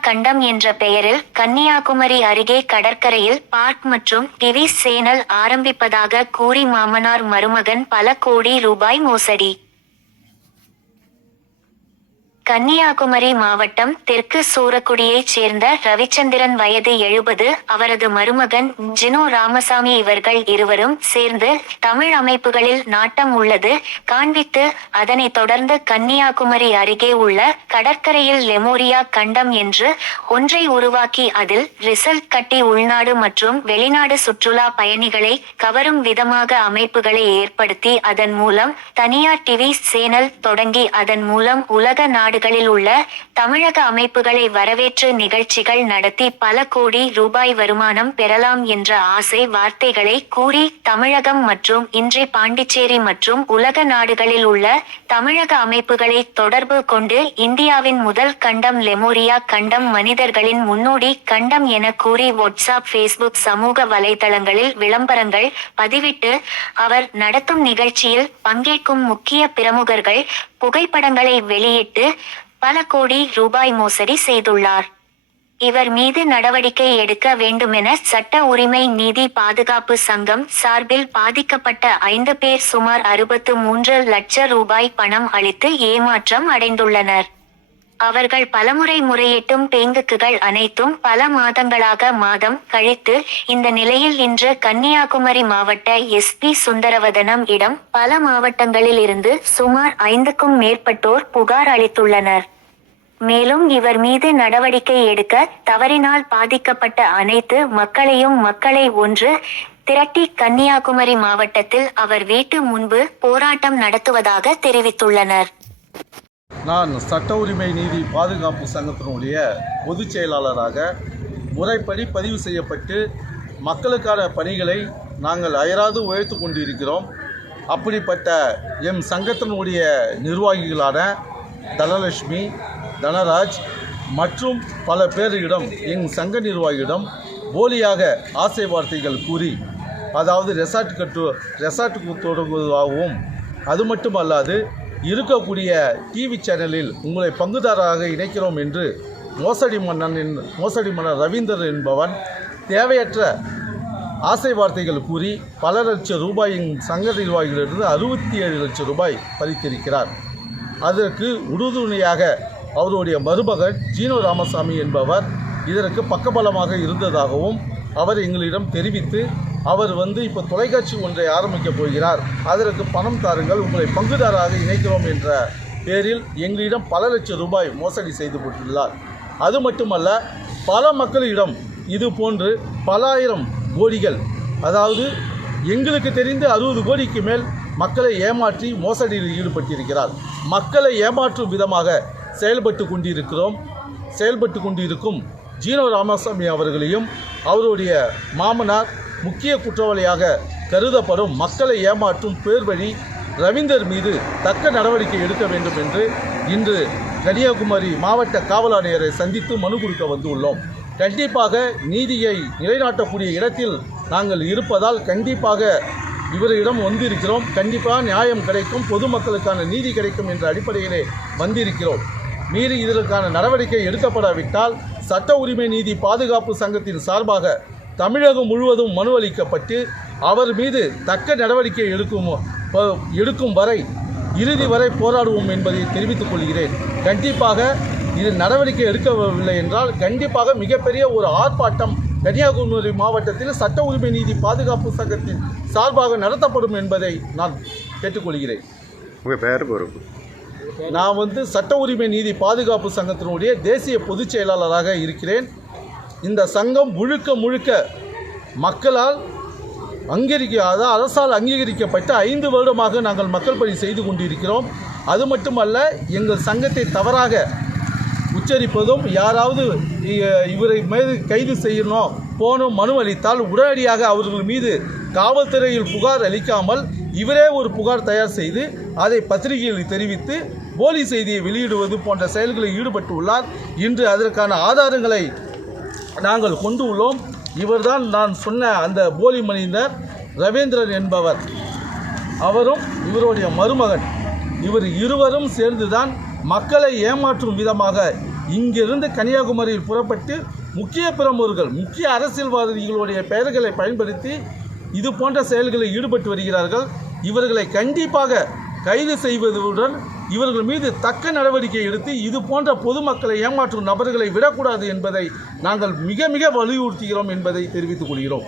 கண்டம் என்ற பெயரில் கன்னியாகுமரி அருகே கடற்கரையில் பார்க் மற்றும் டிவி சேனல் ஆரம்பிப்பதாக கூறி மாமனார் மருமகன் பல கோடி ரூபாய் மோசடி. கன்னியாகுமரி மாவட்டம் தெற்கு சூரக்குடியைச் சேர்ந்த ரவிச்சந்திரன் வயது எழுபது அவரது மருமகன் ஜினோ ராமசாமி இவர்கள் இருவரும் சேர்ந்து தமிழ் அமைப்புகளில் நாட்டம் உள்ளது. காண்பித்து அதனைத் தொடர்ந்து கன்னியாகுமரி அருகே உள்ள கடற்கரையில் லெமோரியா கண்டம் என்று ஒன்றை உருவாக்கி அதில் ரிசல்ட் கட்டி உள்நாடு மற்றும் வெளிநாடு சுற்றுலா பயணிகளை கவரும் விதமாக அமைப்புகளை ஏற்படுத்தி அதன் மூலம் தனியார் டிவி சேனல் தொடங்கி அதன் மூலம் உலக நாடு நாடுகளில் உள்ள தமிழக அமைப்புகளை வரவேற்று நிகழ்ச்சிகள் நடத்தி பல கோடி ரூபாய் வருமானம் பெறலாம் என்ற ஆசை வார்த்தைகளை கூறி தமிழகம் மற்றும் இன்றி பாண்டிச்சேரி மற்றும் உலக நாடுகளில் உள்ள தமிழக அமைப்புகளை தொடர்பு கொண்டு இந்தியாவின் முதல் கண்டம் லெமோரியா கண்டம் மனிதர்களின் முன்னோடி கண்டம் என கூறி வாட்ஸ்அப் ஃபேஸ்புக் சமூக வலைதளங்களில் விளம்பரங்கள் பதிவிட்டு அவர் நடத்தும் நிகழ்ச்சியில் பங்கேற்கும் முக்கிய பிரமுகர்கள் புகைப்படங்களை வெளியிட்டு பல கோடி ரூபாய் மோசடி செய்துள்ளார். இவர் மீது நடவடிக்கை எடுக்க வேண்டுமென சட்ட உரிமை நீதி பாதுகாப்பு சங்கம் சார்பில் பாதிக்கப்பட்ட ஐந்து பேர் சுமார் அறுபத்து மூன்று லட்ச ரூபாய் பணம் அளித்து ஏமாற்றம் அடைந்துள்ளனர். அவர்கள் பலமுறை முறையிட்டும் பேங்குக்குகள் அனைத்தும் பல மாதங்களாக மாதம் கழித்து இந்த நிலையில் இன்று கன்னியாகுமரி மாவட்ட எஸ்பி சுந்தரவதனம் இடம் பல மாவட்டங்களில் இருந்து சுமார் ஐந்துக்கும் மேற்பட்டோர் புகார் அளித்துள்ளனர். மேலும் இவர் மீது நடவடிக்கை எடுக்க தவறினால் பாதிக்கப்பட்ட அனைத்து மக்களையும் மக்களை ஒன்று திரட்டி கன்னியாகுமரி மாவட்டத்தில் அவர் வீட்டு முன்பு போராட்டம் நடத்துவதாக தெரிவித்துள்ளனர். நான் சட்ட உரிமை நீதி பாதுகாப்பு சங்கத்தினுடைய பொதுச் செயலாளராக முறைப்படி பதிவு செய்யப்பட்டு மக்களுக்கான பணிகளை நாங்கள் அயராது உழைத்து கொண்டிருக்கிறோம். அப்படிப்பட்ட எம் சங்கத்தினுடைய நிர்வாகிகளான தனலட்சுமி தனராஜ் மற்றும் பல பேரிடம் எங் சங்க நிர்வாகியிடம் போலியாக ஆசை வார்த்தைகள் கூறி அதாவது ரெசார்ட் கட்டு ரெசார்ட் தொடங்குவதாகவும் அது மட்டுமல்லாது இருக்கக்கூடிய டிவி சேனலில் உங்களை பங்குதாரராக இணைக்கிறோம் என்று மோசடி மன்னன் என்- மோசடி மன்னர் ரவீந்தர் என்பவன் தேவையற்ற ஆசை வார்த்தைகள் கூறி பல லட்சம் ரூபாயின் சங்க நிர்வாகிகளிலிருந்து அறுபத்தி ஏழு லட்சம் ரூபாய் பறித்திருக்கிறார். அதற்கு உறுதுணையாக அவருடைய மருமகன் ஜீனோ ராமசாமி என்பவர் இதற்கு பக்கபலமாக இருந்ததாகவும் அவர் எங்களிடம் தெரிவித்து அவர் வந்து இப்போ தொலைக்காட்சி ஒன்றை ஆரம்பிக்கப் போகிறார். அதற்கு பணம் தாருங்கள் உங்களை பங்குதாராக இணைக்கிறோம் என்ற பேரில் எங்களிடம் பல லட்சம் ரூபாய் மோசடி செய்து போட்டுள்ளார் அது மட்டுமல்ல பல மக்களிடம் இது போன்று பல ஆயிரம் கோடிகள் அதாவது எங்களுக்கு தெரிந்து அறுபது கோடிக்கு மேல் மக்களை ஏமாற்றி மோசடியில் ஈடுபட்டிருக்கிறார். மக்களை ஏமாற்றும் விதமாக செயல்பட்டு கொண்டிருக்கிறோம். செயல்பட்டு கொண்டிருக்கும் ஜீனோ ராமசாமி அவர்களையும் அவருடைய மாமனார் முக்கிய குற்றவாளியாக கருதப்படும் மக்களை ஏமாற்றும் பேர்வழி ரவீந்தர் மீது தக்க நடவடிக்கை எடுக்க வேண்டும் என்று இன்று கன்னியாகுமரி மாவட்ட காவல் ஆணையரை சந்தித்து மனு கொடுக்க வந்துள்ளோம். கண்டிப்பாக நீதியை நிலைநாட்டக்கூடிய இடத்தில் நாங்கள் இருப்பதால் கண்டிப்பாக இவரிடம் வந்திருக்கிறோம். கண்டிப்பாக நியாயம் கிடைக்கும் பொதுமக்களுக்கான நீதி கிடைக்கும் என்ற அடிப்படையிலே வந்திருக்கிறோம். மீறி இதற்கான நடவடிக்கை எடுக்கப்படாவிட்டால் சட்ட உரிமை நீதி பாதுகாப்பு சங்கத்தின் சார்பாக தமிழகம் முழுவதும் மனு அளிக்கப்பட்டு அவர் மீது தக்க நடவடிக்கை எடுக்கும் எடுக்கும் வரை இறுதி வரை போராடுவோம் என்பதை தெரிவித்துக் கொள்கிறேன். கண்டிப்பாக இது நடவடிக்கை எடுக்கவில்லை என்றால் கண்டிப்பாக மிகப்பெரிய ஒரு ஆர்ப்பாட்டம் கன்னியாகுமரி மாவட்டத்தில் சட்ட உரிமை நீதி பாதுகாப்பு சங்கத்தின் சார்பாக நடத்தப்படும் என்பதை நான் கேட்டுக்கொள்கிறேன். உங்கள் பேர் பொறுப்பு. நான் வந்து சட்ட உரிமை நீதி பாதுகாப்பு சங்கத்தினுடைய தேசிய பொதுச் செயலாளராக இருக்கிறேன். இந்த சங்கம் முழுக்க முழுக்க மக்களால் அங்கீகரிக்க அதாவது அரசால் அங்கீகரிக்கப்பட்ட ஐந்து வருடமாக நாங்கள் மக்கள் பணி செய்து கொண்டிருக்கிறோம். அது மட்டுமல்ல எங்கள் சங்கத்தை தவறாக உச்சரிப்பதும் யாராவது இவரை மீது கைது செய்யணும் போனும் மனு அளித்தால் உடனடியாக அவர்கள் மீது காவல்துறையில் புகார் அளிக்காமல் இவரே ஒரு புகார் தயார் செய்து அதை பத்திரிகையில் தெரிவித்து போலி செய்தியை வெளியிடுவது போன்ற செயல்களில் ஈடுபட்டுள்ளார். இன்று அதற்கான ஆதாரங்களை நாங்கள் கொண்டு உள்ளோம். இவர்தான் நான் சொன்ன அந்த போலி மனிதர் ரவீந்திரன் என்பவர். அவரும் இவருடைய மருமகன். இவர் இருவரும் சேர்ந்துதான் மக்களை ஏமாற்றும் விதமாக இங்கிருந்து கன்னியாகுமரியில் புறப்பட்டு முக்கிய பிரமுகர்கள் முக்கிய அரசியல்வாதிகளுடைய பெயர்களை பயன்படுத்தி இது போன்ற செயல்களில் ஈடுபட்டு வருகிறார்கள். இவர்களை கண்டிப்பாக கைது செய்வதுடன் இவர்கள் மீது தக்க நடவடிக்கை எடுத்து இது போன்ற பொதுமக்களை ஏமாற்றும் நபர்களை விடக்கூடாது என்பதை நாங்கள் மிக மிக வலியுறுத்துகிறோம் என்பதை தெரிவித்துக் கொள்கிறோம்.